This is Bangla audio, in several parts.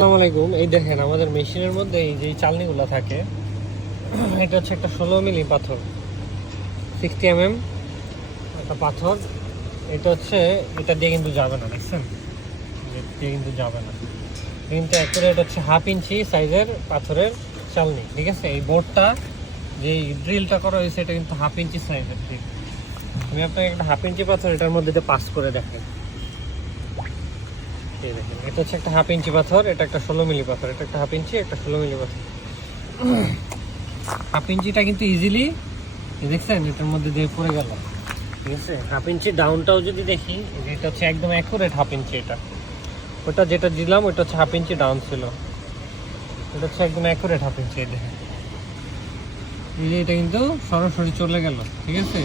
আসসালামু আলাইকুম। এই দেখেন আমাদের মেশিনের মধ্যে এই যে চালনিগুলো থাকে, এটা হচ্ছে একটা 16 মিলি পাথর, 60 একটা পাথর। এটা দিয়ে কিন্তু যাবে না, দেখছেন? এটা দিয়ে কিন্তু যাবে না, কিন্তু অ্যাকুরেট হচ্ছে 1/2 ইঞ্চি সাইজের পাথরের চালনি। ঠিক আছে, এই বোর্ডটা যে ড্রিলটা করা হয়েছে এটা কিন্তু 1/2 ইঞ্চি সাইজের ড্রিল। আমি আপনাকে একটা 1/2 ইঞ্চি পাথর এটার মধ্যে দিয়ে পাস করে দেখেন। দেখেন, এটা হচ্ছে একটা 1/2 ইঞ্চি পাথর, এটা একটা 16 মিলি পাথর, এটা একটা 1/2 ইঞ্চি, একটা 16 মিলি পাথর। 1/2 ইঞ্চিটা কিন্তু ইজিলি দেখছেন এটার মধ্যে দিয়ে পড়ে গেল। ঠিক আছে, 1/2 ইঞ্চি ডাউনটাও যদি দেখি, এটা হচ্ছে একদম অ্যাকুরেট 1/2 ইঞ্চি। ওটা যেটা দিলাম ওটা হচ্ছে 1/2 ইঞ্চি ডাউন ছিল, এটা হচ্ছে একদম অ্যাকুরেট 1/2 ইঞ্চি। দেখেন এই যে এটা কিন্তু সরাসরি চলে গেল। ঠিক আছে,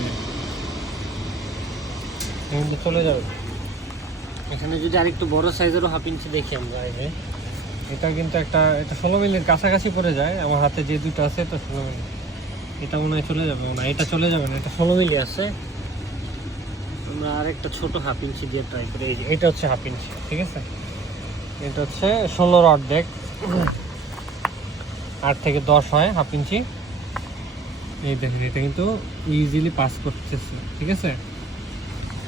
কিন্তু চলে যাবে। এখানে যদি আরেকটু বড় সাইজেরও 1/2 ইঞ্চি দেখি আমরা, এই যে এটা কিন্তু এটা 16 মিলির কাছাকাছি পড়ে যায়। আমার হাতে যে দুটো আছে এটা 16 মিলি, এটা মনে হয় চলে যাবে না, এটা চলে যাবে না, এটা 16 মিলি আছে। আমরা আরেকটা ছোট 1/2 ইঞ্চি দিয়ে ট্রাই করি। এই যে এটা হচ্ছে 1/2 ইঞ্চি। ঠিক আছে, এটা হচ্ছে 16 অর্ধেক, 8 থেকে 10 হয় 1/2 ইঞ্চি। এই দেখেন এটা কিন্তু ইজিলি পাস করতেছে। ঠিক আছে,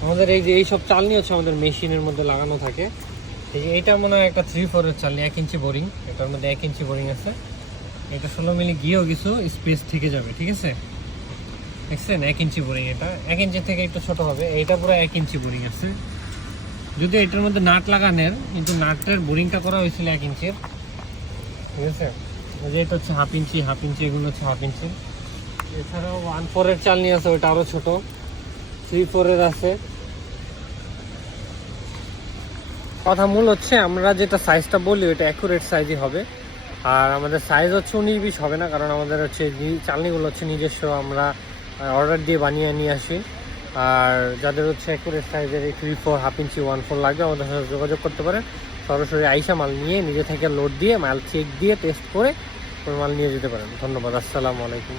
আমাদের এই যে এইসব চালনি হচ্ছে আমাদের মেশিনের মধ্যে লাগানো থাকে। এই যে এইটা মনে হয় একটা 3/4 চালনি, 1 ইঞ্চি বোরিং, এটার মধ্যে 1 ইঞ্চি বোরিং আছে। এটা 16 মিলি গিয়েও কিছু স্পেস থেকে যাবে। ঠিক আছে, দেখছেন 1 ইঞ্চি বোরিং, এটা 1 ইঞ্চি থেকে একটু ছোট হবে। এইটা পুরো 1 ইঞ্চি বোরিং আছে, যদি এটার মধ্যে নাট লাগানোর, কিন্তু নাটের বোরিংটা করা হয়েছিল 1 ইঞ্চির। ঠিক আছে, যে এটা হচ্ছে 1/2 ইঞ্চি, 1/2 ইঞ্চি, এগুলো হচ্ছে 1/2 ইঞ্চি। এছাড়াও 1/4 চালনি আছে, ওইটা আরও ছোট, 3/4 আছে। কথা মূল হচ্ছে আমরা যেটা সাইজটা বলি ওইটা অ্যাকুরেট সাইজই হবে। আর আমাদের সাইজ হচ্ছে 19-20 হবে না, কারণ আমাদের হচ্ছে চালনিগুলো হচ্ছে নিজস্ব, আমরা অর্ডার দিয়ে বানিয়ে নিয়ে আসি। আর যাদের হচ্ছে অ্যাকুরেট সাইজের 3/4, 1/2 ইঞ্চি, 1/4 লাগবে, আমাদের সাথে যোগাযোগ করতে পারেন। সরাসরি আইসা মাল নিয়ে নিজে থেকে লোড দিয়ে মাল চেক দিয়ে টেস্ট করে মাল নিয়ে যেতে পারেন। ধন্যবাদ। আসসালামু আলাইকুম।